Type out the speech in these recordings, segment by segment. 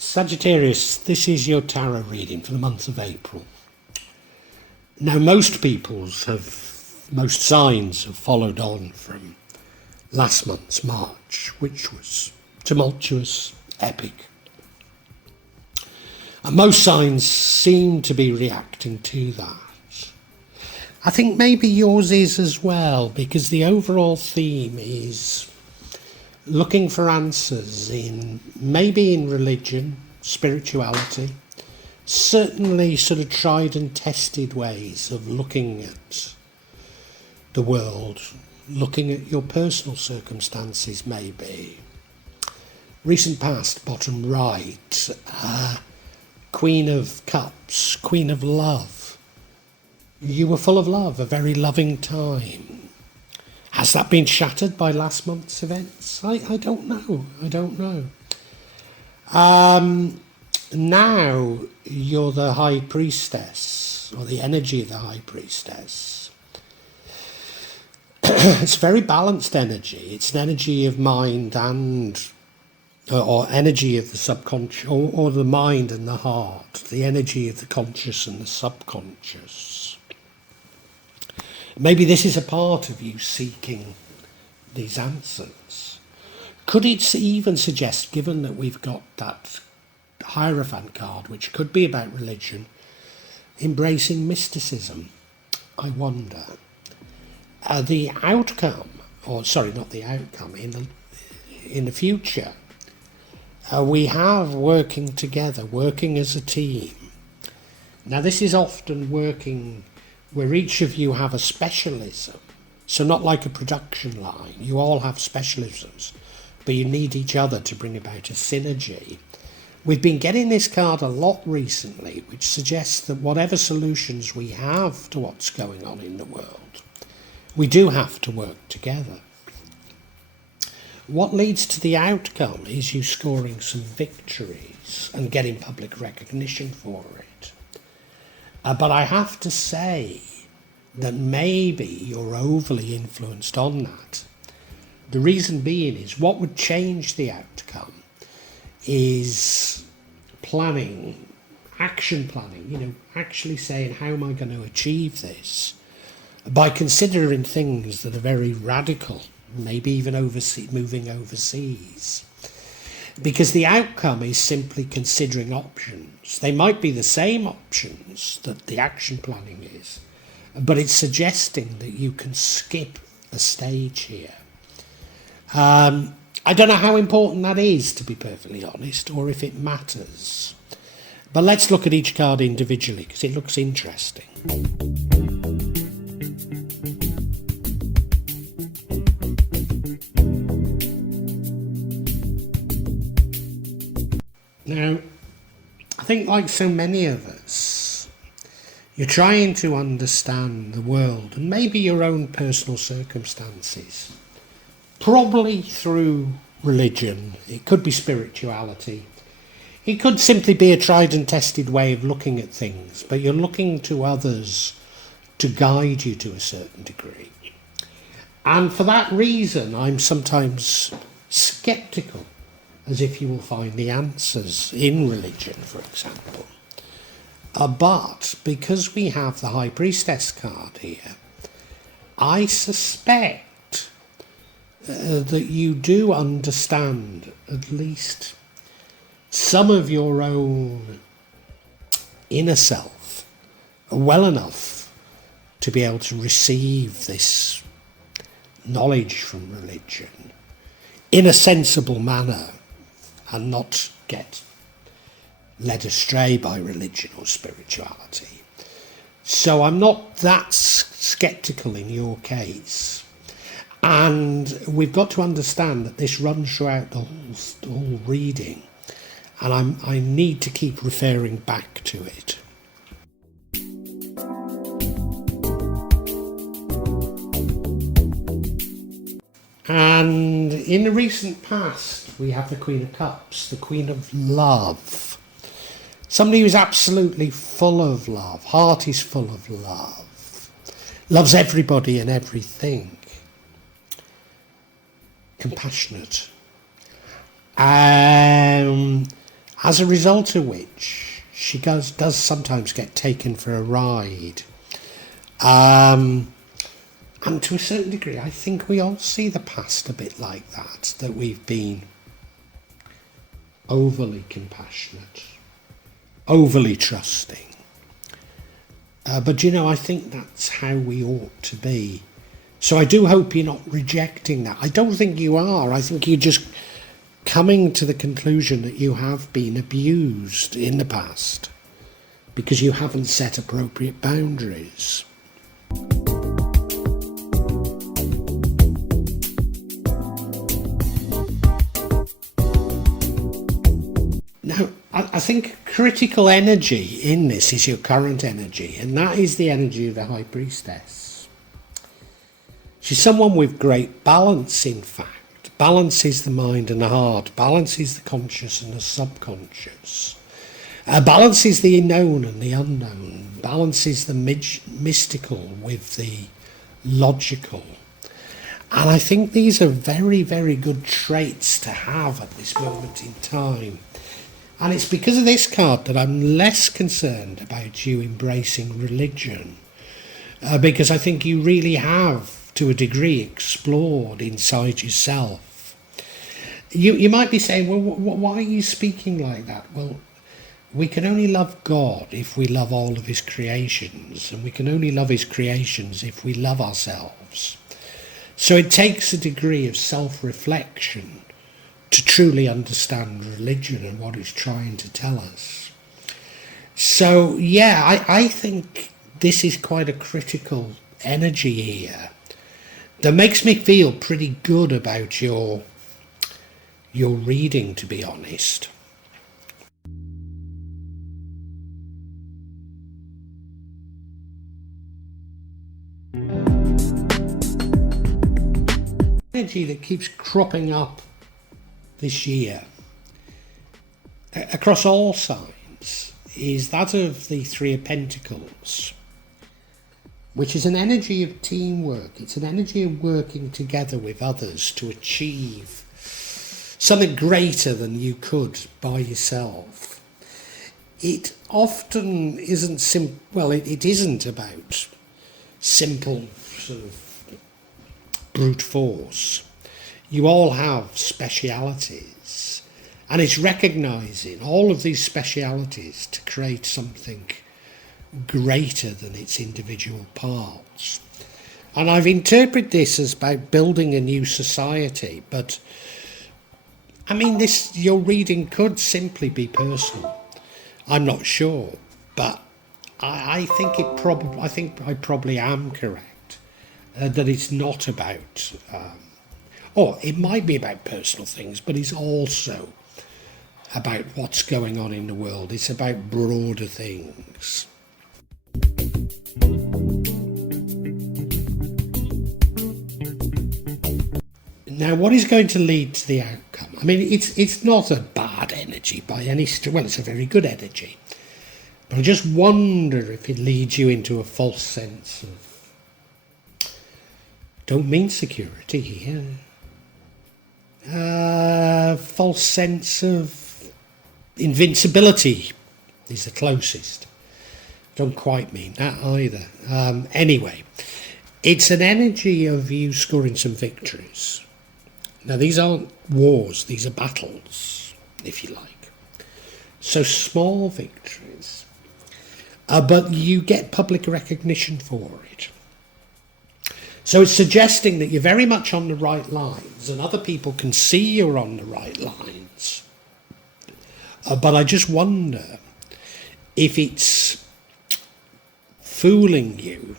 Sagittarius, this is your tarot reading for the month of April. Now, most signs have followed on from last month's March, which was tumultuous, epic. And most signs seem to be reacting to that. I think maybe yours is as well, because the overall theme is looking for answers in religion, spirituality, certainly sort of tried and tested ways of looking at the world, looking at your personal circumstances maybe. Recent past, bottom right, Queen of Cups, Queen of Love. You were full of love, a very loving time. Has that been shattered by last month's events? I don't know. Now you're the High Priestess, or the energy of the High Priestess. It's very balanced energy. It's an energy of mind or energy of the subconscious, or the mind and the heart, the energy of the conscious and the subconscious. Maybe this is a part of you seeking these answers. Could it even suggest, given that we've got that Hierophant card, which could be about religion, embracing mysticism? I wonder. The outcome, not the outcome, in the future, we have working together, working as a team. Now, this is often working where each of you have a specialism. So not like a production line. You all have specialisms, but you need each other to bring about a synergy. We've been getting this card a lot recently, which suggests that whatever solutions we have to what's going on in the world, we do have to work together. What leads to the outcome is you scoring some victories and getting public recognition for it. But I have to say that maybe you're overly influenced on that. The reason being is what would change the outcome is planning, action planning, actually saying, how am I going to achieve this? By considering things that are very radical, maybe even moving overseas. Because the outcome is simply considering options. They might be the same options that the action planning is, but it's suggesting that you can skip a stage here. I don't know how important that is, to be perfectly honest, or if it matters. But let's look at each card individually, because it looks interesting. Now, I think like so many of us, you're trying to understand the world and maybe your own personal circumstances, probably through religion. It could be spirituality. It could simply be a tried and tested way of looking at things, but you're looking to others to guide you to a certain degree. And for that reason, I'm sometimes sceptical, as if you will find the answers in religion, for example. But because we have the High Priestess card here, I suspect that you do understand at least some of your own inner self well enough to be able to receive this knowledge from religion in a sensible manner and not get led astray by religion or spirituality. So I'm not that sceptical in your case. And we've got to understand that this runs throughout the whole reading, and I need to keep referring back to it. And in the recent past, we have the Queen of Cups, the Queen of Love. Somebody who's absolutely full of love, heart is full of love, loves everybody and everything, compassionate, as a result of which she does sometimes get taken for a ride. And to a certain degree, I think we all see the past a bit like that we've been overly compassionate, overly trusting. But I think that's how we ought to be. So I do hope you're not rejecting that. I don't think you are. I think you're just coming to the conclusion that you have been abused in the past because you haven't set appropriate boundaries. Now, I think critical energy in this is your current energy, and that is the energy of the High Priestess. She's someone with great balance, in fact. Balance is the mind and the heart. Balance is the conscious and the subconscious. Balance is the known and the unknown. Balance is the mystical with the logical. And I think these are very, very good traits to have at this moment in time. And it's because of this card that I'm less concerned about you embracing religion. Because I think you really have, to a degree, explored inside yourself. You might be saying, well, why are you speaking like that? Well, we can only love God if we love all of his creations, and we can only love his creations if we love ourselves. So it takes a degree of self-reflection to truly understand religion and what it's trying to tell us. So, yeah, I think this is quite a critical energy here that makes me feel pretty good about your reading, to be honest. Energy that keeps cropping up this year across all signs is that of the Three of Pentacles, which is an energy of teamwork. It's an energy of working together with others to achieve something greater than you could by yourself. It often isn't it isn't about simple sort of brute force. You all have specialities, and it's recognising all of these specialities to create something greater than its individual parts. And I've interpreted this as about building a new society, but I mean, your reading could simply be personal. I'm not sure, but I think I probably am correct that it's not about. Or it might be about personal things, but it's also about what's going on in the world. It's about broader things. Now, what is going to lead to the outcome? I mean, it's not a bad energy by any stretch. Well, it's a very good energy. But I just wonder if it leads you into a false sense of... Don't mean security here. False sense of invincibility is the closest. Don't quite mean that either. Anyway, it's an energy of you scoring some victories. Now, these aren't wars, these are battles, if you like. So small victories. But you get public recognition for it. So it's suggesting that you're very much on the right lines, and other people can see you're on the right lines. But I just wonder if it's fooling you.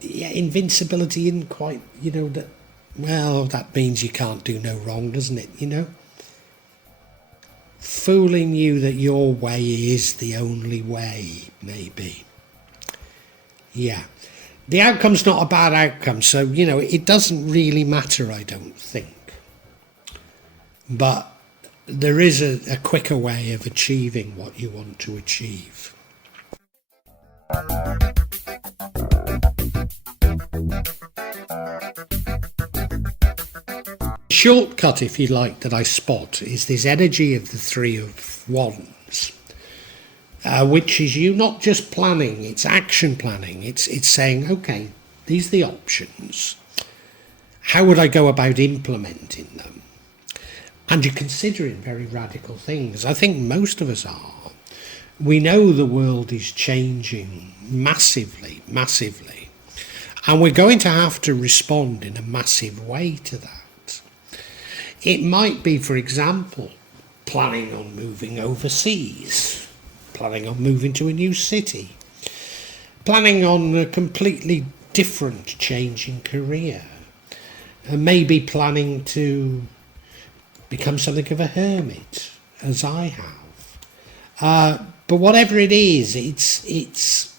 Yeah, invincibility isn't quite, that. Well, that means you can't do no wrong, doesn't it, Fooling you that your way is the only way, maybe. Yeah. The outcome's not a bad outcome, so, it doesn't really matter, I don't think. But there is a quicker way of achieving what you want to achieve. shortcut, if you like, that I spot is this energy of the Three of Wands, which is you not just planning, it's action planning. It's saying, okay, these are the options. How would I go about implementing them? And you're considering very radical things. I think most of us are. We know the world is changing massively, massively. And we're going to have to respond in a massive way to that. It might be, for example, planning on moving overseas, planning on moving to a new city, planning on a completely different changing career, and maybe planning to become something of a hermit, as I have. But whatever it is, it's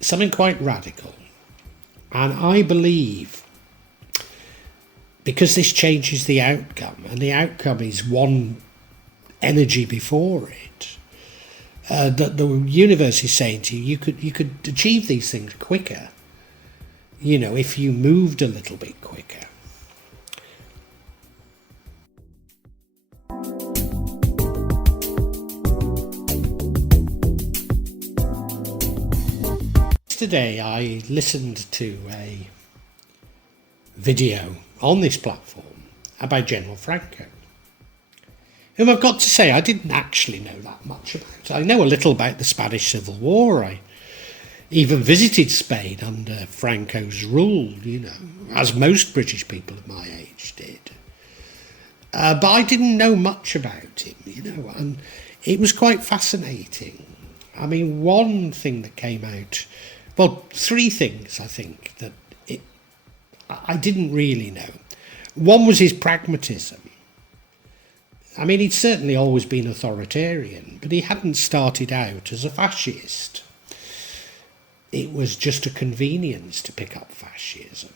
something quite radical. And I believe, because this changes the outcome, and the outcome is one energy before it, that the universe is saying to you, you could achieve these things quicker, if you moved a little bit quicker. Yesterday I listened to a video on this platform about General Franco, whom I've got to say I didn't actually know that much about. I know a little about the Spanish Civil War. I even visited Spain under Franco's rule, as most British people of my age did. But I didn't know much about him, and it was quite fascinating. I mean, one thing that came out, well, three things I think that I didn't really know. One was his pragmatism. I mean, he'd certainly always been authoritarian, but he hadn't started out as a fascist. It was just a convenience to pick up fascism.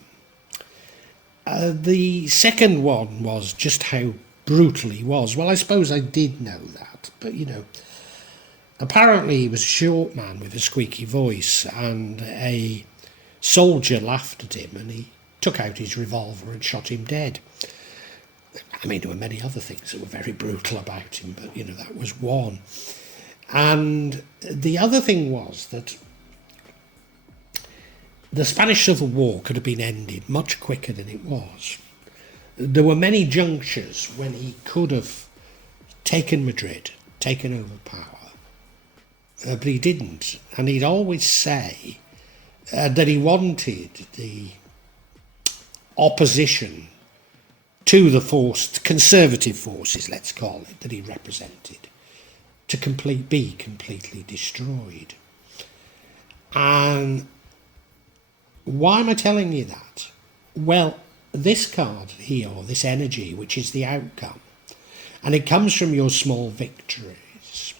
The second one was just how brutal he was. Well, I suppose I did know that, but apparently he was a short man with a squeaky voice, and a soldier laughed at him and he took out his revolver and shot him dead. I mean, there were many other things that were very brutal about him, but that was one. And the other thing was that the Spanish Civil War could have been ended much quicker than it was. There were many junctures when he could have taken Madrid, taken over power, but he didn't. And he'd always say that he wanted the opposition to the conservative forces, let's call it, that he represented, to be completely destroyed. And why am I telling you that? Well, this card here, or this energy, which is the outcome, and it comes from your small victories,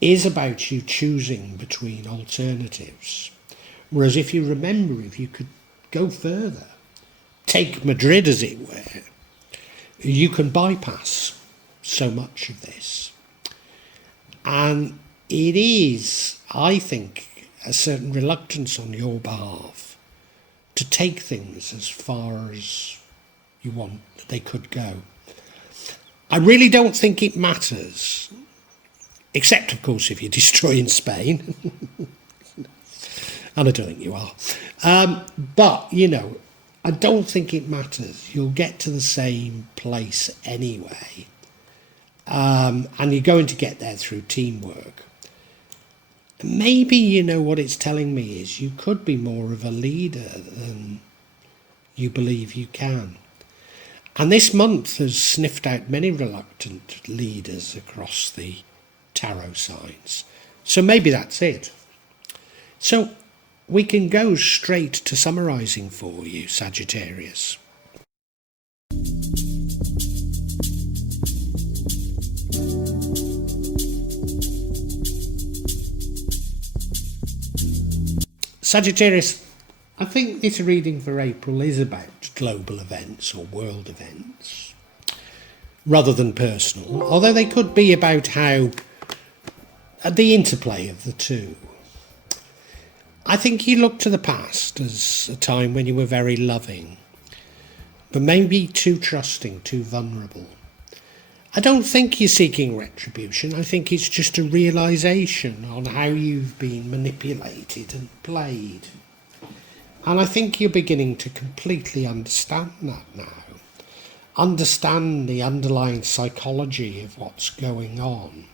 is about you choosing between alternatives. Whereas if you remember, if you could go further, take Madrid as it were, you can bypass so much of this. And it is, I think, a certain reluctance on your behalf to take things as far as you want that they could go. I really don't think it matters, except, of course, if you're destroying Spain. And I don't think you are. But, I don't think it matters. You'll get to the same place anyway. And you're going to get there through teamwork. Maybe, what it's telling me is you could be more of a leader than you believe you can. And this month has sniffed out many reluctant leaders across the tarot signs. So maybe that's it. So we can go straight to summarising for you, Sagittarius. Sagittarius, I think this reading for April is about global events or world events rather than personal, although they could be about how the interplay of the two. I think you look to the past as a time when you were very loving, but maybe too trusting, too vulnerable. I don't think you're seeking retribution. I think it's just a realisation on how you've been manipulated and played. And I think you're beginning to completely understand that now. Understand the underlying psychology of what's going on.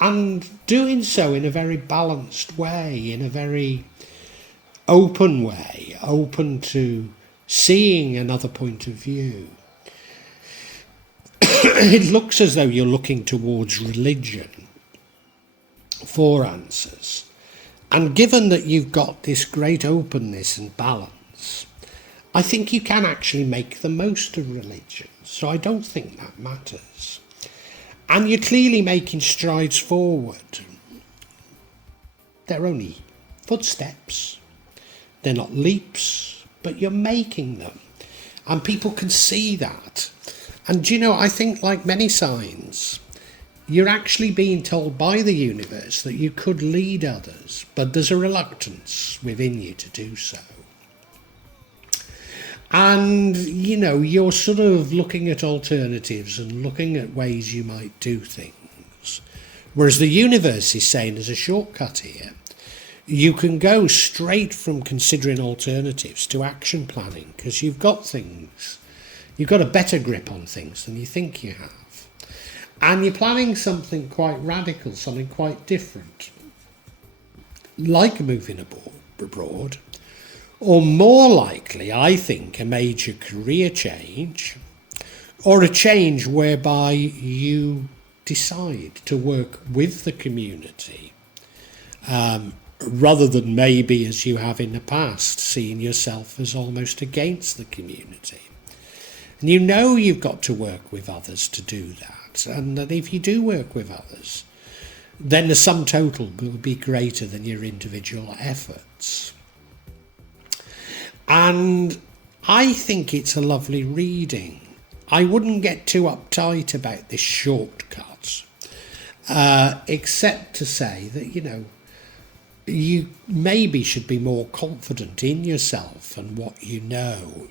And doing so in a very balanced way, in a very open way, open to seeing another point of view. It looks as though you're looking towards religion for answers. And given that you've got this great openness and balance, I think you can actually make the most of religion. So I don't think that matters. And you're clearly making strides forward. They're only footsteps. They're not leaps, but you're making them. And people can see that. And you know, I think like many signs, you're actually being told by the universe that you could lead others, but there's a reluctance within you to do so. And, you know, you're sort of looking at alternatives and looking at ways you might do things. Whereas the universe is saying there's a shortcut here. You can go straight from considering alternatives to action planning because you've got things. You've got a better grip on things than you think you have. And you're planning something quite radical, something quite different. Like moving abroad. Or more likely, I think, a major career change. Or a change whereby you decide to work with the community. Rather than maybe, as you have in the past, seeing yourself as almost against the community. And you know you've got to work with others to do that. And that if you do work with others, then the sum total will be greater than your individual efforts. And I think it's a lovely reading. I wouldn't get too uptight about this shortcut, except to say that, you know, you maybe should be more confident in yourself and what you know.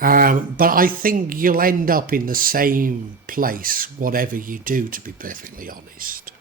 But I think you'll end up in the same place, whatever you do, to be perfectly honest.